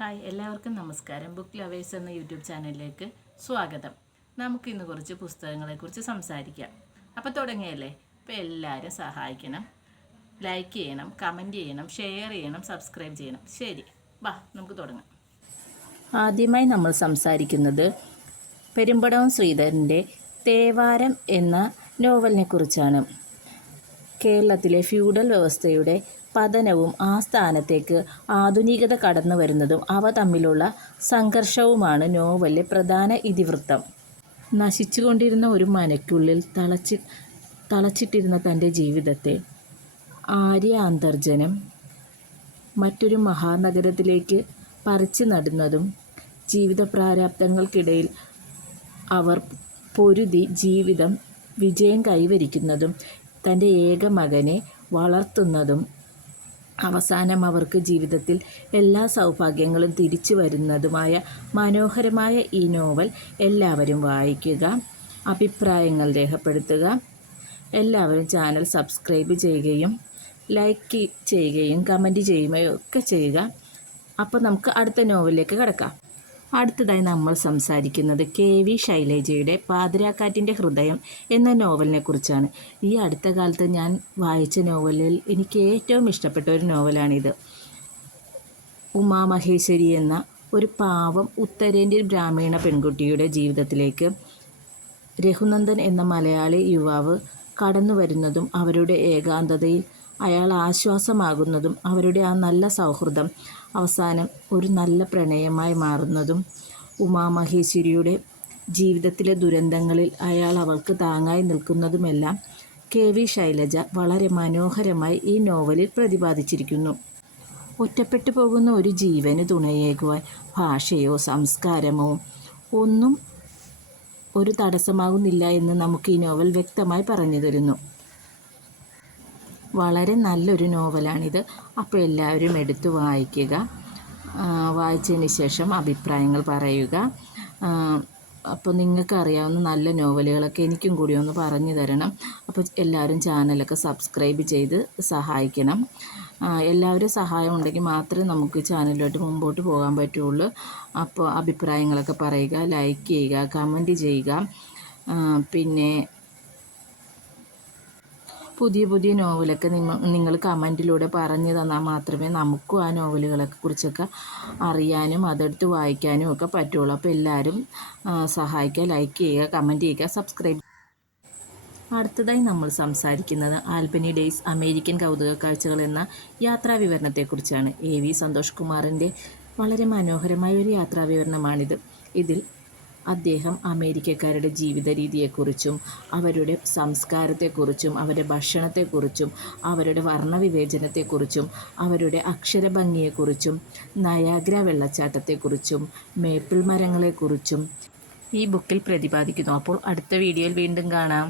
Hi, എല്ലാവർക്കും നമസ്കാരം. Book lovers എന്ന യൂട്യൂബ് ചാനലിലേക്ക് സ്വാഗതം. നമുക്കിന്ന് കുറച്ച് പുസ്തകങ്ങളെക്കുറിച്ച് സംസാരിക്കാം. അപ്പോൾ തുടങ്ങിയല്ലേ? അപ്പോൾ എല്ലാവരും സഹായിക്കണം, ലൈക്ക് ചെയ്യണം, കമൻറ്റ് ചെയ്യണം, ഷെയർ ചെയ്യണം, സബ്സ്ക്രൈബ് ചെയ്യണം. ശരി, വാ നമുക്ക് തുടങ്ങാം. ആദ്യമായി നമ്മൾ സംസാരിക്കുന്നത് പെരുമ്പടവം ശ്രീധരൻ്റെ തേവാരം എന്ന നോവലിനെ കുറിച്ചാണ്. കേരളത്തിലെ ഫ്യൂഡൽ വ്യവസ്ഥയുടെ പതനവും ആ സ്ഥാനത്തേക്ക് ആധുനികത കടന്നു വരുന്നതും അവ തമ്മിലുള്ള സംഘർഷവുമാണ് നോവലിലെ പ്രധാന ഇതിവൃത്തം. നശിച്ചുകൊണ്ടിരുന്ന ഒരു മനയ്ക്കുള്ളിൽ തളച്ചിട്ടിരുന്ന തൻ്റെ ജീവിതത്തെ ആര്യ അന്തർജനം മറ്റൊരു മഹാനഗരത്തിലേക്ക് പറിച്ചു നടുന്നതും ജീവിത പ്രാരാബ്ദങ്ങൾക്കിടയിൽ അവർ പൊരുതി ജീവിതം വിജയം കൈവരിക്കുന്നതും തൻ്റെ ഏക മകനെ വളർത്തുന്നതും അവസാനം അവർക്ക് ജീവിതത്തിൽ എല്ലാ സൗഭാഗ്യങ്ങളും തിരിച്ചു വരുന്നതുമായ മനോഹരമായ ഈ നോവൽ എല്ലാവരും വായിക്കുക, അഭിപ്രായങ്ങൾ രേഖപ്പെടുത്തുക. എല്ലാവരും ചാനൽ സബ്സ്ക്രൈബ് ചെയ്യുകയും ലൈക്ക് ചെയ്യുകയും കമൻറ്റ് ചെയ്യുകയും ഒക്കെ ചെയ്യുക. അപ്പോൾ നമുക്ക് അടുത്ത നോവലിലേക്ക് കിടക്കാം. അടുത്തതായി നമ്മൾ സംസാരിക്കുന്നത് KV ശൈലജയുടെ പാതിരാക്കാറ്റിൻ്റെ ഹൃദയം എന്ന നോവലിനെ കുറിച്ചാണ്. ഈ അടുത്ത കാലത്ത് ഞാൻ വായിച്ച നോവലിൽ എനിക്ക് ഏറ്റവും ഇഷ്ടപ്പെട്ട ഒരു നോവലാണിത്. ഉമാമഹേശ്വരി എന്ന ഒരു പാവം ഉത്തരേന്ത്യൻ ഗ്രാമീണ പെൺകുട്ടിയുടെ ജീവിതത്തിലേക്ക് രഘുനന്ദൻ എന്ന മലയാളി യുവാവ് കടന്നു വരുന്നതും അവരുടെ ഏകാന്തതയിൽ അയാൾ ആശ്വാസമാകുന്നതും അവരുടെ ആ നല്ല സൗഹൃദം അവസാനം ഒരു നല്ല പ്രണയമായി മാറുന്നതും ഉമാമഹേശ്വരിയുടെ ജീവിതത്തിലെ ദുരന്തങ്ങളിൽ അയാൾ അവൾക്ക് താങ്ങായി നിൽക്കുന്നതുമെല്ലാം KV ശൈലജ വളരെ മനോഹരമായി ഈ നോവലിൽ പ്രതിപാദിച്ചിരിക്കുന്നു. ഒറ്റപ്പെട്ടു പോകുന്ന ഒരു ജീവന് തുണയേകുവാൻ ഭാഷയോ സംസ്കാരമോ ഒന്നും ഒരു തടസ്സമാകുന്നില്ല എന്ന് നമുക്ക് ഈ നോവൽ വ്യക്തമായി പറഞ്ഞു തരുന്നു. വളരെ നല്ലൊരു നോവലാണിത്. അപ്പോൾ എല്ലാവരും എടുത്ത് വായിക്കുക. വായിച്ചതിന് ശേഷം അഭിപ്രായങ്ങൾ പറയുക. അപ്പോൾ നിങ്ങൾക്ക് അറിയാവുന്ന നല്ല നോവലുകളൊക്കെ എനിക്കും കൂടി ഒന്ന് പറഞ്ഞു തരണം. അപ്പോൾ എല്ലാവരും ചാനലൊക്കെ സബ്സ്ക്രൈബ് ചെയ്ത് സഹായിക്കണം. എല്ലാവരും സഹായം ഉണ്ടെങ്കിൽ മാത്രമേ നമുക്ക് ചാനലിലോട്ട് മുമ്പോട്ട് പോകാൻ പറ്റുള്ളൂ. അപ്പോൾ അഭിപ്രായങ്ങളൊക്കെ പറയുക, ലൈക്ക് ചെയ്യുക, കമൻറ്റ് ചെയ്യുക. പിന്നെ പുതിയ നോവലൊക്കെ നിങ്ങൾ കമൻറ്റിലൂടെ പറഞ്ഞു തന്നാൽ മാത്രമേ നമുക്കും ആ നോവലുകളൊക്കെ കുറിച്ചൊക്കെ അറിയാനും അതെടുത്ത് വായിക്കാനും ഒക്കെ പറ്റുള്ളൂ. അപ്പോൾ എല്ലാവരും സഹായിക്കുക, ലൈക്ക് ചെയ്യുക, കമൻറ്റ് ചെയ്യുക, സബ്സ്ക്രൈബ്. അടുത്തതായി നമ്മൾ സംസാരിക്കുന്നത് ആൽബനി ഡേയ്സ് അമേരിക്കൻ കൗതുക കാഴ്ചകൾ എന്ന യാത്രാ വിവരണത്തെക്കുറിച്ചാണ്. AV സന്തോഷ് കുമാറിൻ്റെ വളരെ മനോഹരമായ ഒരു യാത്രാ വിവരണമാണിത്. ഇതിൽ അദ്ദേഹം അമേരിക്കക്കാരുടെ ജീവിത രീതിയെക്കുറിച്ചും അവരുടെ സംസ്കാരത്തെക്കുറിച്ചും അവരുടെ ഭക്ഷണത്തെക്കുറിച്ചും അവരുടെ വർണ്ണവിവേചനത്തെക്കുറിച്ചും അവരുടെ അക്ഷരഭംഗിയെക്കുറിച്ചും നയാഗ്ര വെള്ളച്ചാട്ടത്തെക്കുറിച്ചും മേപ്പിൾ മരങ്ങളെക്കുറിച്ചും ഈ ബുക്കിൽ പ്രതിപാദിക്കുന്നു. അപ്പോൾ അടുത്ത വീഡിയോയിൽ വീണ്ടും കാണാം.